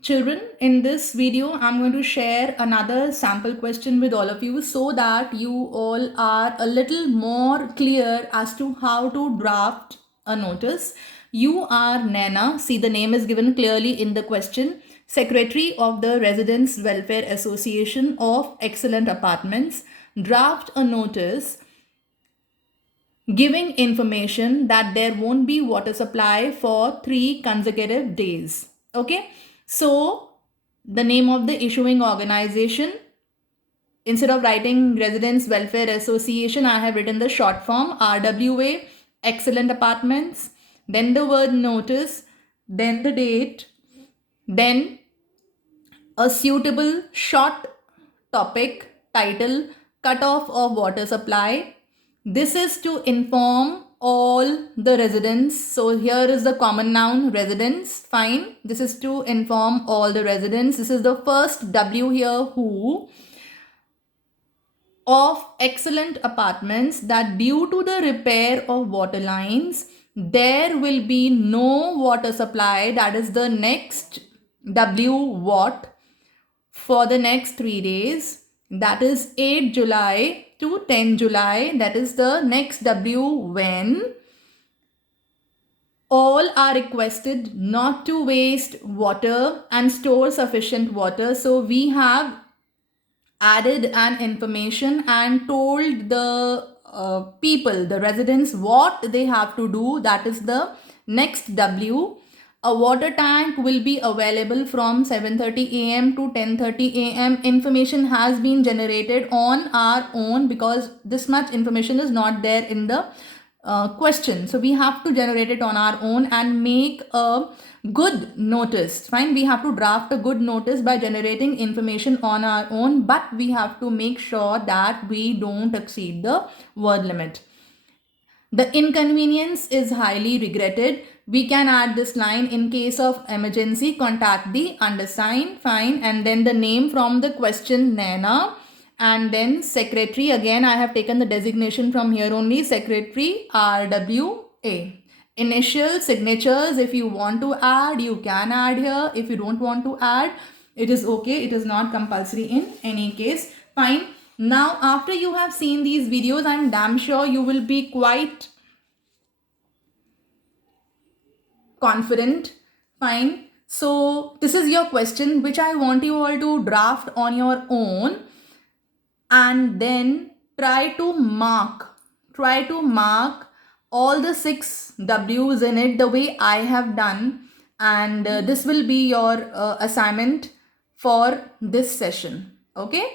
Children, in this video, I'm going to share another sample question with all of you so that you all are a little more clear as to how to draft a notice. You are Naina. See, the name is given clearly in the question. Secretary of the Residents Welfare Association of Excellent Apartments. Draft a notice giving information that there won't be water supply for 3 consecutive days. Okay, so the name of the issuing organization, instead of writing Residents Welfare Association, I have written the short form RWA, Excellent Apartments, then the word notice, then the date, then a suitable short topic title, cutoff of water supply. This is to inform all the residents. So here is the common noun residents. Fine. This is to inform all the residents. This is the first W here, who, of excellent apartments, that due to the repair of water lines, there will be no water supply. That is the next W, what, for the next 3 days. That is 8 July to 10 July. That is the next W, when. All are requested not to waste water and store sufficient water. So we have added an information and told the people, the residents, what they have to do. That is the next W. A water tank will be available from 7:30 a.m. to 10:30 a.m. Information has been generated on our own because this much information is not there in the question. So we have to generate it on our own and make a good notice. Fine, we have to draft a good notice by generating information on our own, but we have to make sure that we don't exceed the word limit. The inconvenience is highly regretted. We can add this line: in case of emergency, contact the undersigned. Fine. And then the name from the question, Naina. And then secretary. Again, I have taken the designation from here only. Secretary, RWA. Initial signatures, if you want to add, you can add here. If you don't want to add, it is okay. It is not compulsory in any case. Fine. Now, after you have seen these videos, I'm damn sure you will be quite confident. Fine. So this is your question, which I want you all to draft on your own and then try to mark all the 6 W's in it the way I have done, and this will be your assignment for this session. Okay.